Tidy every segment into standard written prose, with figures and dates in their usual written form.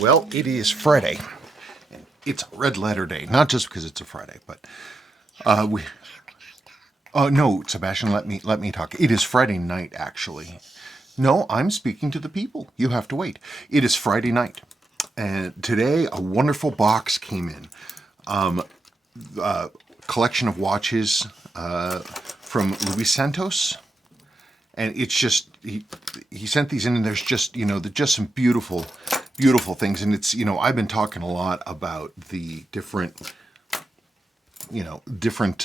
Well, it is Friday. It's a red letter day, not just because it's a Friday, but we. Oh no, Sebastian, let me talk. It is Friday night, actually. No, I'm speaking to the people. You have to wait. It is Friday night, and today a wonderful box came in. Collection of watches from Luis Santos, and it's just he sent these in, and there's just they're just some beautiful things, and it's I've been talking a lot about the different different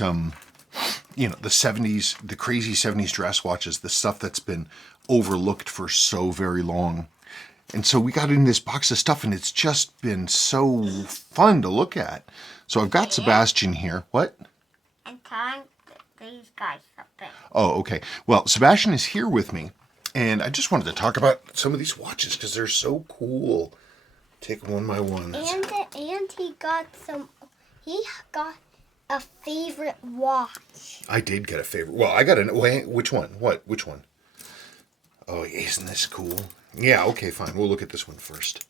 the 70s, the crazy 70s dress watches, the stuff that's been overlooked for so very long. And so we got in this box of stuff, and it's just been so fun to look at. So I've got Sebastian here. What? I'm telling these guys something. Oh, okay. Well, Sebastian is here with me, and I just wanted to talk about some of these watches because they're so cool. Take them one by one. And he got a favorite watch. I did get a favorite. Well, I got an. Wait, which one? What? Which one? Oh, isn't this cool? Yeah, okay, fine. We'll look at this one first.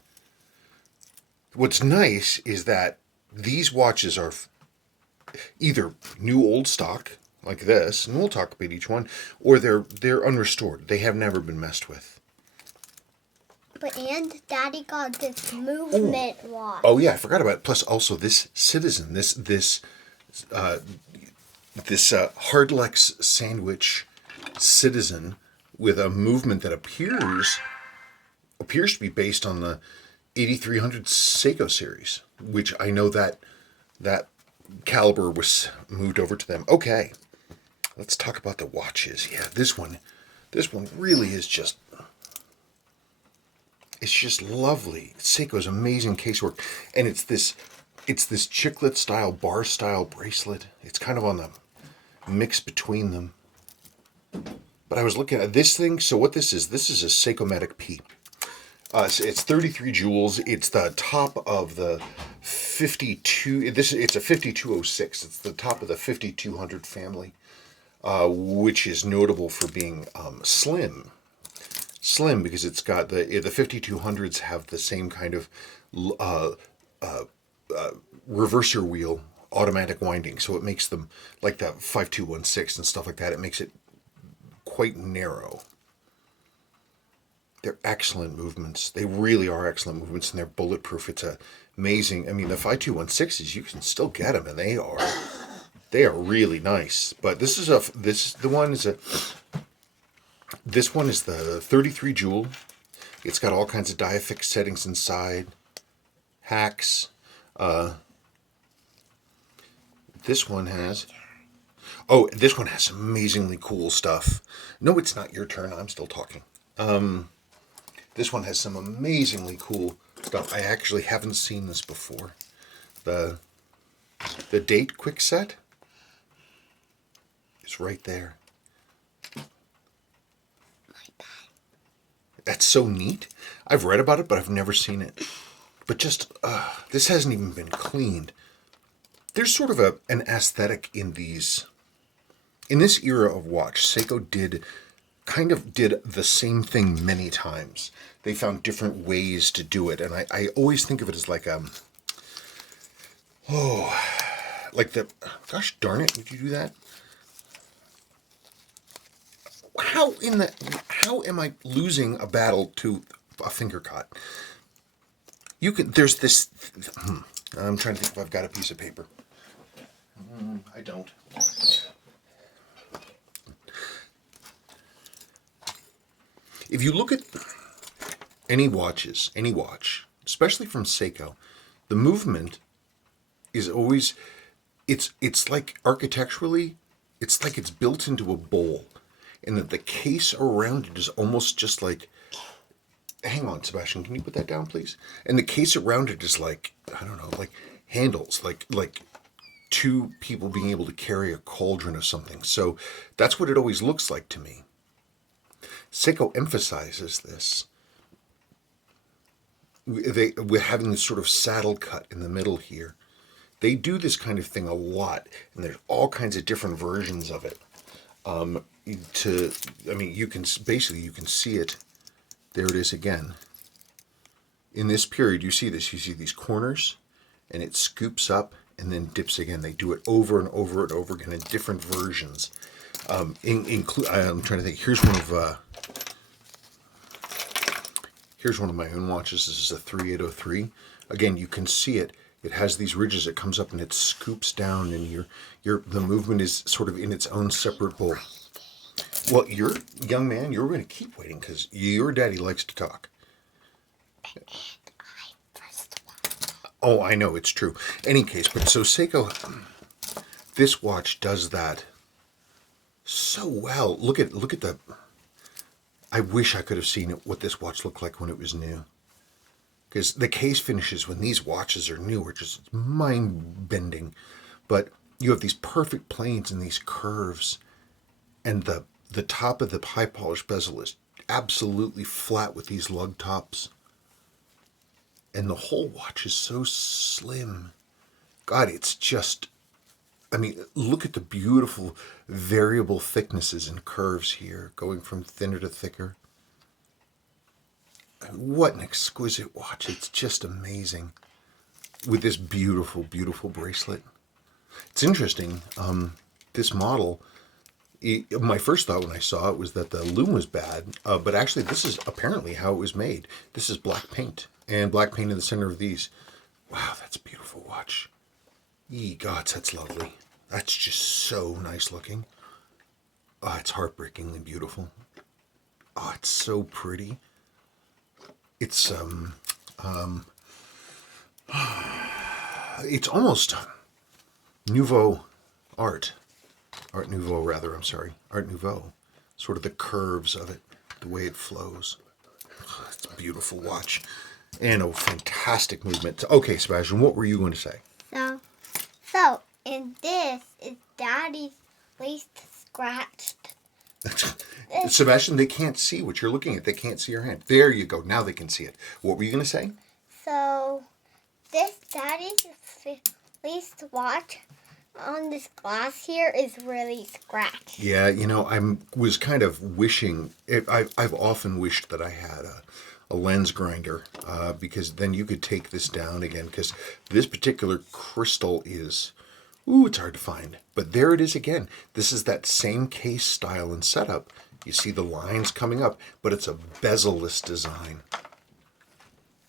What's nice is that these watches are either new old stock, like this, and we'll talk about each one, or they're unrestored. They have never been messed with. And Daddy got this movement watch. Oh yeah, I forgot about it. Plus also this Citizen, this Hardlex sandwich Citizen with a movement that appears to be based on the 8300 Seiko series, which I know that caliber was moved over to them. Okay, let's talk about the watches. Yeah, this one really is just. It's just lovely. Seiko's amazing casework, and it's this chiclet style, bar style bracelet. It's kind of on the mix between them. But I was looking at this thing. So what this is a Seikomatic P. It's 33 jewels. It's the top of the 52. It's a 5206. It's the top of the 5200 family, which is notable for being slim. Slim because it's got the 5200s have the same kind of reverser wheel automatic winding, so it makes them like that 5216 and stuff like that. It makes it quite narrow. They're excellent movements. They really are excellent movements, and they're bulletproof. It's amazing. I mean, the 5216s you can still get them, and they are really nice. But this one is the 33 jewel. It's got all kinds of diafix settings inside. Hacks. This one has some amazingly cool stuff. No, it's not your turn. I'm still talking. This one has some amazingly cool stuff. I actually haven't seen this before. The date quick set is right there. That's so neat. I've read about it, but I've never seen it. But just, this hasn't even been cleaned. There's sort of an aesthetic in these. In this era of watch, Seiko did the same thing many times. They found different ways to do it. And I always think of it as like, gosh darn it, would you do that? How am I losing a battle to a finger cut? There's this, I'm trying to think if I've got a piece of paper. I don't. If you look at any watch, especially from Seiko, the movement is always, it's like architecturally, it's like it's built into a bowl. And that the case around it is almost just like, hang on, Sebastian, can you put that down, please? And the case around it is like, I don't know, like handles, like two people being able to carry a cauldron of something. So that's what it always looks like to me. Seiko emphasizes this. We're having this sort of saddle cut in the middle here. They do this kind of thing a lot, and there's all kinds of different versions of it. You can see it. There it is again. in this period, you see this. You see these corners, and it scoops up and then dips again. They do it over and over and over again in different versions. I'm trying to think. Here's one of my own watches. This is a 3803. Again, you can see it. It has these ridges. It comes up and it scoops down, and the movement is sort of in its own separate bowl. Well, you're young man. You're going to keep waiting because your daddy likes to talk. Oh, I know, it's true. Any case, but so Seiko, this watch does that so well. Look at the. I wish I could have seen what this watch looked like when it was new. Because the case finishes when these watches are new are just mind-bending. But you have these perfect planes and these curves, and the top of the high polished bezel is absolutely flat with these lug tops. And the whole watch is so slim. God, it's just, I mean, look at the beautiful variable thicknesses and curves here, going from thinner to thicker. What an exquisite watch. It's just amazing. With this beautiful, beautiful bracelet. It's interesting, this model, my first thought when I saw it was that the lume was bad, but actually this is apparently how it was made. This is black paint. And black paint in the center of these. Wow, that's a beautiful watch. Ye gods, that's lovely. That's just so nice looking. Oh, it's heartbreakingly beautiful. Oh, it's so pretty. It's it's almost nouveau art. Art nouveau, rather. I'm sorry, Art nouveau. Sort of the curves of it, the way it flows. Oh, it's a beautiful watch. And a fantastic movement. Okay, Sebastian, what were you going to say? So in this is Daddy's least scratched. Sebastian, they can't see what you're looking at. They can't see your hand. There you go. Now they can see it. What were you going to say? So this Daddy's least watch on this glass here is really scratched. Yeah, I was kind of wishing. I've often wished that I had a lens grinder, because then you could take this down again, because this particular crystal is, it's hard to find. But there it is again. This is that same case style and setup. You see the lines coming up, but it's a bezel-less design.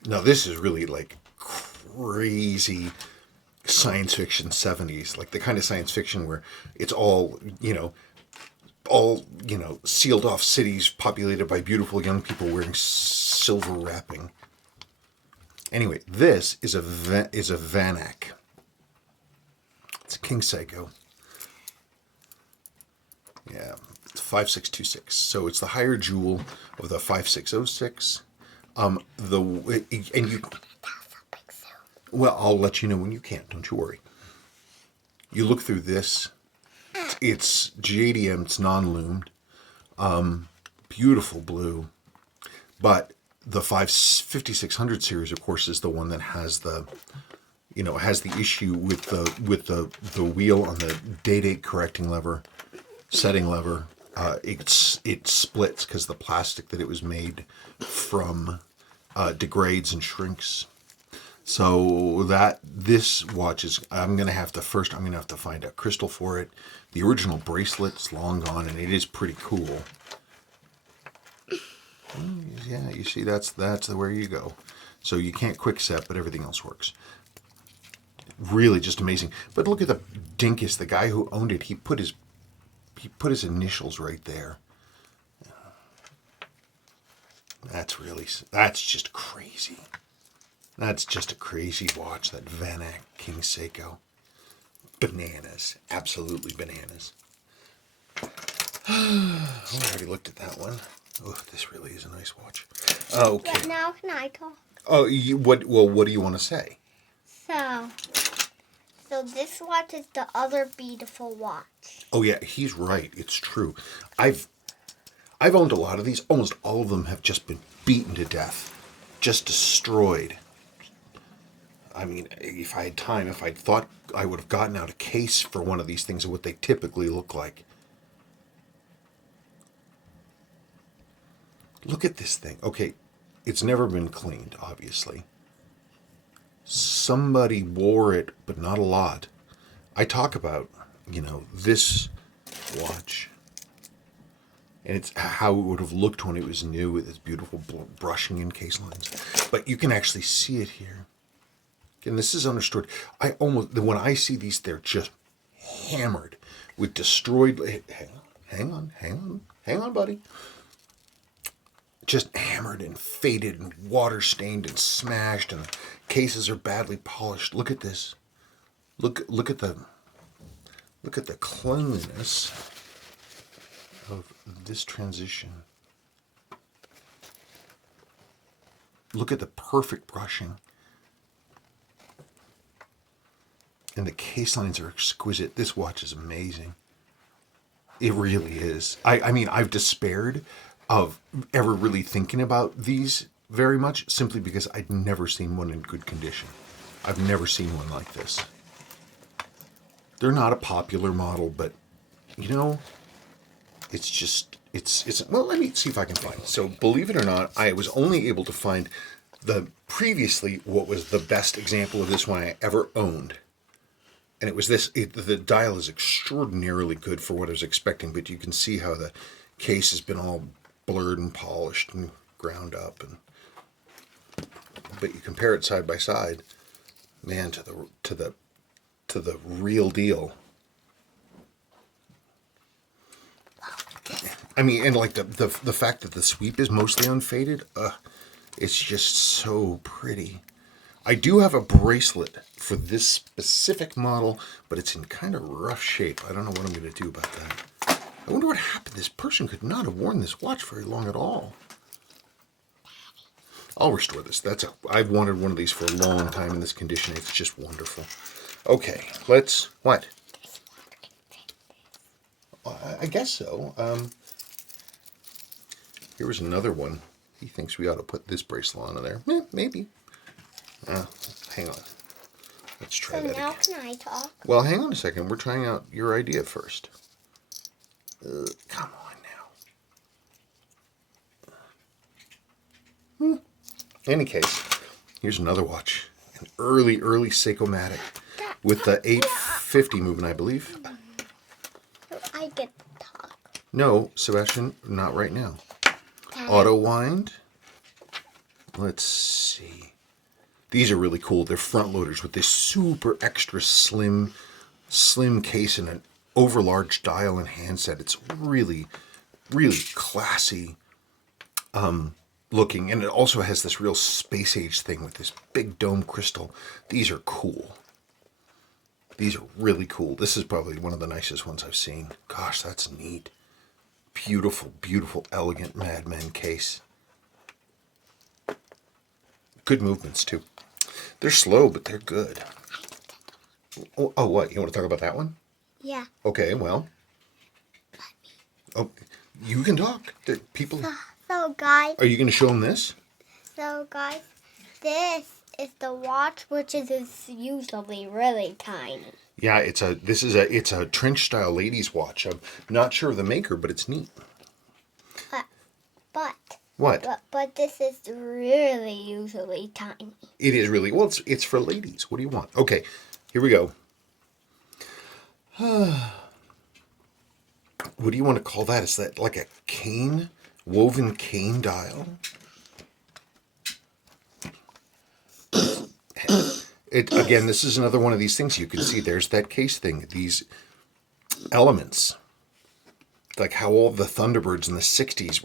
Now this is really like crazy science fiction 70s, like the kind of science fiction where it's all sealed off cities populated by beautiful young people wearing silver wrapping. Anyway, this is a Vanak. It's a King Seiko. Yeah, it's 5626. So it's the higher jewel of the 5606. Well, I'll let you know when you can. Don't you worry. You look through this. It's JDM. It's non-loomed. Beautiful blue. But the 5600 series, of course, is the one that has the, has the issue with the wheel on the date correcting lever, setting lever. It splits because the plastic that it was made from degrades and shrinks. So this watch is, I'm going to have to find a crystal for it. The original bracelet's long gone, and it is pretty cool. Yeah, you see, that's where you go. So you can't quick set, but everything else works. Really just amazing. But look at the dinkus, the guy who owned it, he put his initials right there. That's just crazy. That's just a crazy watch, that Vanak King Seiko. Bananas. Absolutely bananas. Oh, I already looked at that one. Oh, this really is a nice watch. Okay. But now can I talk? Oh, what do you want to say? So this watch is the other beautiful watch. Oh yeah, he's right. It's true. I've owned a lot of these. Almost all of them have just been beaten to death. Just destroyed. I mean, if I had time, if I'd thought, I would have gotten out a case for one of these things and what they typically look like. Look at this thing. Okay, It's never been cleaned, obviously. Somebody wore it, but not a lot. I talk about, this watch, and it's how it would have looked when it was new with its beautiful brushing and case lines. But you can actually see it here. Again, this is unrestored. When I see these, they're just hammered with destroyed. Hang on, buddy. Just hammered and faded and water stained and smashed, and the cases are badly polished. Look at this. Look at the cleanliness of this transition. Look at the perfect brushing. And the case lines are exquisite. This watch is amazing. It really is. I mean, I've despaired of ever really thinking about these very much, simply because I'd never seen one in good condition. I've never seen one like this. They're not a popular model, but, it's just, well, let me see if I can find it. So, believe it or not, I was only able to find what was the best example of this one I ever owned. And it was this. The dial is extraordinarily good for what I was expecting, but you can see how the case has been all blurred and polished and ground up. But you compare it side by side, man, to the real deal. I mean, and like the fact that the sweep is mostly unfaded, it's just so pretty. I do have a bracelet for this specific model, but it's in kind of rough shape. I don't know what I'm going to do about that. I wonder what happened. This person could not have worn this watch very long at all. I'll restore this. I've wanted one of these for a long time in this condition. It's just wonderful. Okay, what? I guess so. Here was another one. He thinks we ought to put this bracelet on there. Maybe. Hang on. Let's try that now again. can I talk? Well, hang on a second. We're trying out your idea first. Come on now. Any case, here's another watch. An early Seikomatic with the 850 movement, I believe. I get to talk. No, Sebastian, not right now. Daddy. Auto wind. Let's see. These are really cool. They're front loaders with this super extra slim case and an overlarge dial and handset. It's really, really classy looking. And it also has this real space age thing with this big dome crystal. These are cool. These are really cool. This is probably one of the nicest ones I've seen. Gosh, that's neat. Beautiful, beautiful, elegant Madman case. Good movements, too. They're slow, but they're good. Oh, what? You want to talk about that one? Yeah. Okay, well. Oh, you can talk. People. So, guys. Are you going to show them this? So, guys, this is the watch, which is usually really tiny. Yeah, it's a trench style ladies watch. I'm not sure of the maker, but it's neat. But What? But this is really usually tiny. It is really, well, it's for ladies. What do you want? Okay, here we go. What do you want to call that? Is that like a cane? Woven cane dial? Again, this is another one of these things. You can see there's that case thing. These elements. Like how all the Thunderbirds in the 60s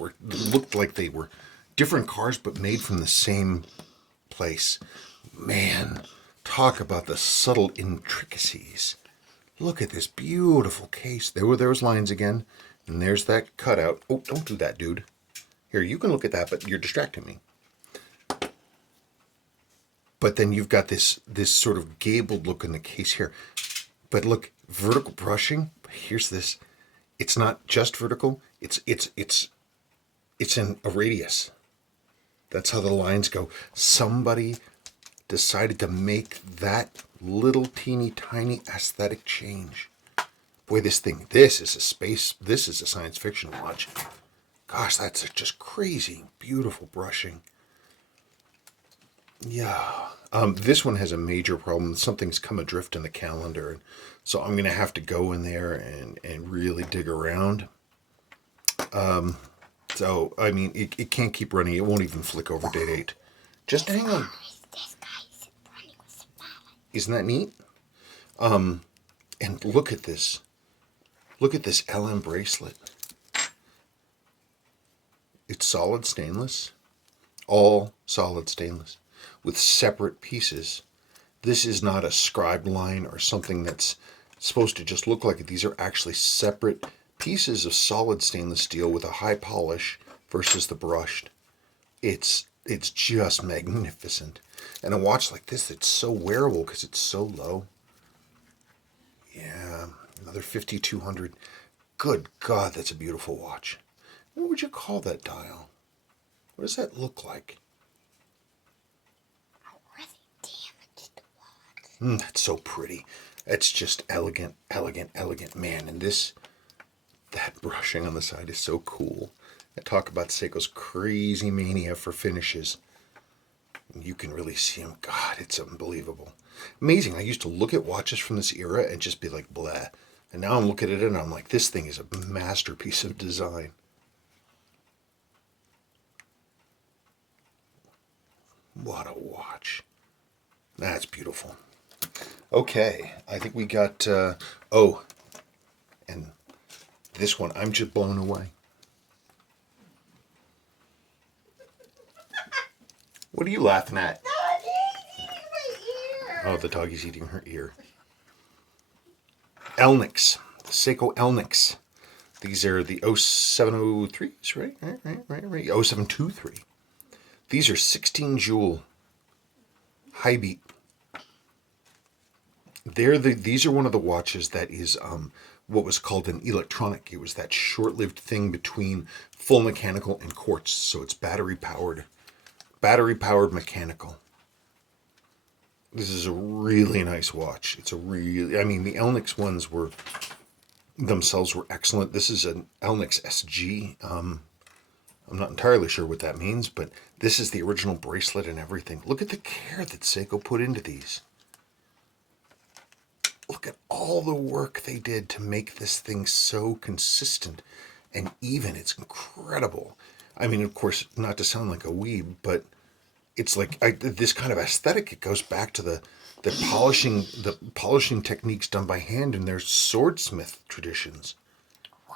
looked like they were different cars but made from the same place. Man, talk about the subtle intricacies. Look at this beautiful case. There were those lines again. And there's that cutout. Oh, don't do that, dude. Here, you can look at that, but you're distracting me. But then you've got this sort of gabled look in the case here. But look, vertical brushing. Here's this. It's not just vertical. It's in a radius. That's how the lines go. Somebody decided to make that little teeny tiny aesthetic change. Boy, this is a science fiction watch. Gosh, that's just crazy. Beautiful brushing. Yeah. This one has a major problem. Something's come adrift in the calendar. So I'm going to have to go in there and really dig around. So, I mean, it can't keep running. It won't even flick over date 8. Just hang on. This guy's running with Spotlight. Isn't that neat? And look at this. Look at this LM bracelet. It's solid stainless. All solid stainless. With separate pieces. This is not a scribed line or something that's supposed to just look like it. These are actually separate pieces of solid stainless steel with a high polish versus the brushed. It's just magnificent. And a watch like this, it's so wearable because it's so low. Yeah, another 5,200. Good God, that's a beautiful watch. What would you call that dial? What does that look like? That's so pretty. That's just elegant, elegant, elegant. Man, and that brushing on the side is so cool. I talk about Seiko's crazy mania for finishes. You can really see them. God, it's unbelievable. Amazing. I used to look at watches from this era and just be like, blah. And now I'm looking at it and I'm like, this thing is a masterpiece of design. What a watch. That's beautiful. Okay, I think we got, and this one, I'm just blown away. What are you laughing at? Doggy's eating my ear. Oh, the doggy's eating her ear. Elnix, Seiko Elnix. These are the 0703s, right? Right. 0723. These are 16 jewel high beat. These are one of the watches that is what was called an electronic. It was that short-lived thing between full mechanical and quartz. So it's battery powered mechanical. This is a really nice watch. I mean, the Elnix ones themselves were excellent. This is an Elnix SG. I'm not entirely sure what that means, but this is the original bracelet and everything. Look at the care that Seiko put into these. Look at all the work they did to make this thing so consistent and even. It's incredible. I mean, of course, not to sound like a weeb, but it's like this kind of aesthetic. It goes back to the polishing techniques done by hand in their swordsmith traditions.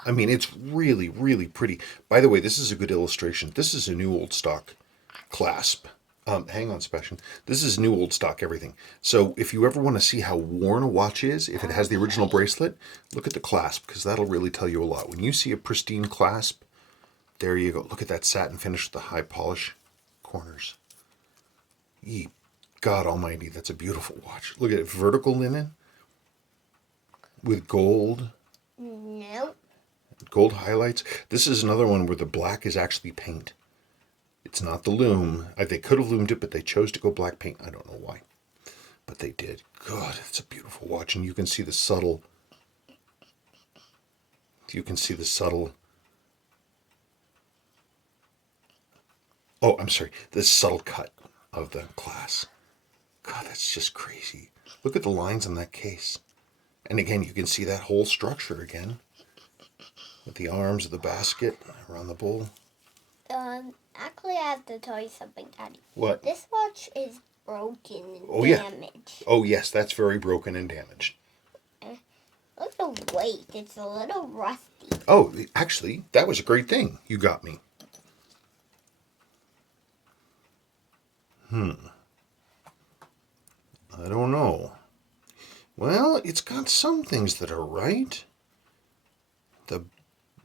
I mean, it's really, really pretty. By the way, this is a good illustration. This is a new old stock clasp. Hang on, Sebastian. This is new old stock everything. So if you ever want to see how worn a watch is, if it has the original bracelet, look at the clasp, because that'll really tell you a lot. When you see a pristine clasp, there you go. Look at that satin finish with the high polish corners. Ye God almighty, that's a beautiful watch. Look at it, vertical linen with gold. Nope. Gold highlights. This is another one where the black is actually paint. It's not the loom. They could have loomed it, but they chose to go black paint. I don't know why, but they did. God, it's a beautiful watch, and you can see the subtle. Oh, I'm sorry. The subtle cut of the glass. God, that's just crazy. Look at the lines on that case, and again, you can see that whole structure again with the arms of the basket around the bowl. Actually, I have to tell you something, Daddy. What? This watch is broken and damaged. Yeah. Oh, yes, that's very broken and damaged. Look at the weight. It's a little rusty. Oh, actually, that was a great thing. You got me. I don't know. Well, it's got some things that are right. The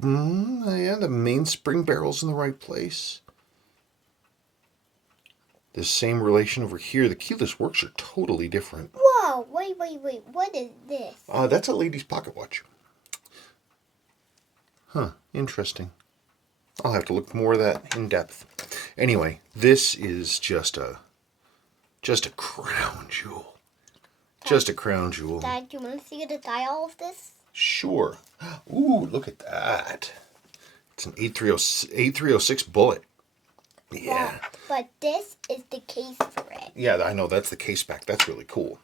main spring barrel's in the right place. This same relation over here. The keyless works are totally different. Whoa, wait. What is this? That's a lady's pocket watch. Huh, interesting. I'll have to look more of that in depth. Anyway, this is just a crown jewel. Just a crown jewel. Dad, do you want to see the dial of this? Sure. Ooh, look at that. It's an 8306 bullet. Yeah. But this is the case for it. Yeah, I know. That's the case back. That's really cool.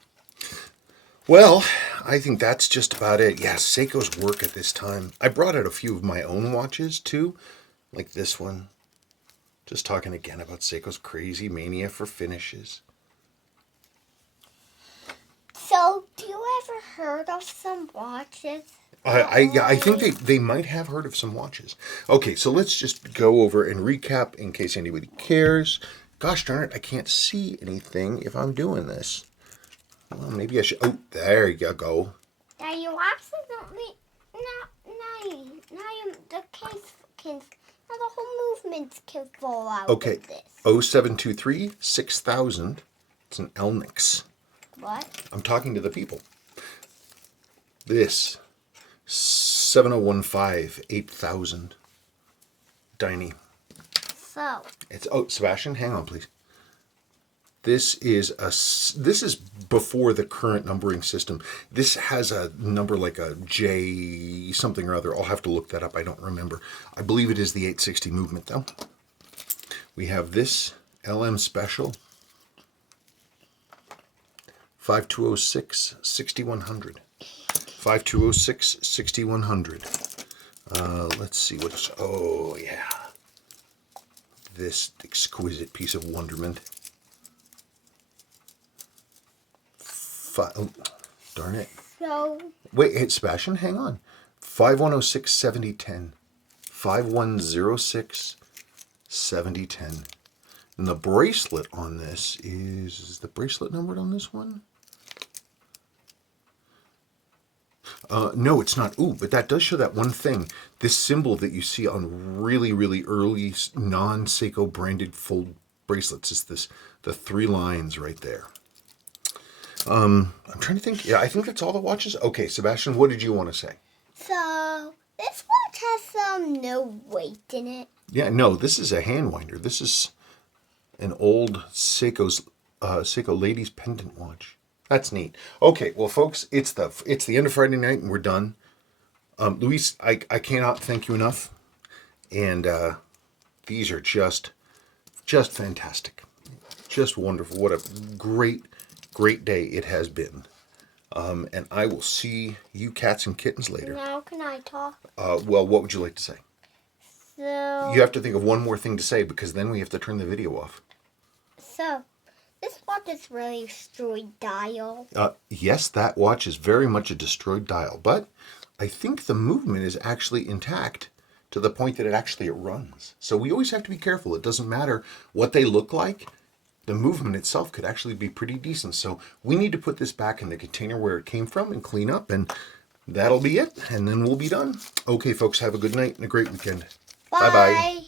Well, I think that's just about it. Yeah, Seiko's work at this time. I brought out a few of my own watches, too. Like this one. Just talking again about Seiko's crazy mania for finishes. So, do you ever heard of some watches? I think they might have heard of some watches. Okay, so let's just go over and recap in case anybody cares. Gosh darn it, I can't see anything if I'm doing this. Well, maybe I should. Oh, there you go. Now you accidentally. Now the case can. Now the whole movement can fall out. Okay, of this. 0723 6000. It's an Elnix. What? I'm talking to the people. This 7015 8000. Diney. So. It's Sebastian, hang on please. This is before the current numbering system. This has a number like a J something or other. I'll have to look that up. I don't remember. I believe it is the 860 movement though. We have this LM Special 5206 6100. 5206 6100. Let's see what's. Oh yeah. This exquisite piece of wonderment. Oh, darn it. So. Wait, hey, Sebastian, hang on. 5106 7010. 5106 7010. And the bracelet on this is the bracelet numbered on this one? No, it's not. Ooh, but that does show that one thing. This symbol that you see on really, really early non-Seiko branded full bracelets is the 3 lines right there. I'm trying to think. Yeah, I think that's all the watches. Okay, Sebastian, what did you want to say? So, this watch has no weight in it. Yeah, no, this is a hand winder. This is an old Seiko ladies pendant watch. That's neat. Okay, well, folks, it's the end of Friday night and we're done. Luis, I cannot thank you enough. And these are just fantastic. Just wonderful. What a great day it has been. And I will see you cats and kittens later. Now can I talk? Well, what would you like to say? So. You have to think of one more thing to say because then we have to turn the video off. So, this watch is really destroyed dial. Yes, that watch is very much a destroyed dial, but I think the movement is actually intact to the point that it runs. So we always have to be careful. It doesn't matter what they look like. The movement itself could actually be pretty decent. So we need to put this back in the container where it came from and clean up, and that'll be it. And then we'll be done. Okay, folks, have a good night and a great weekend. Bye. Bye-bye.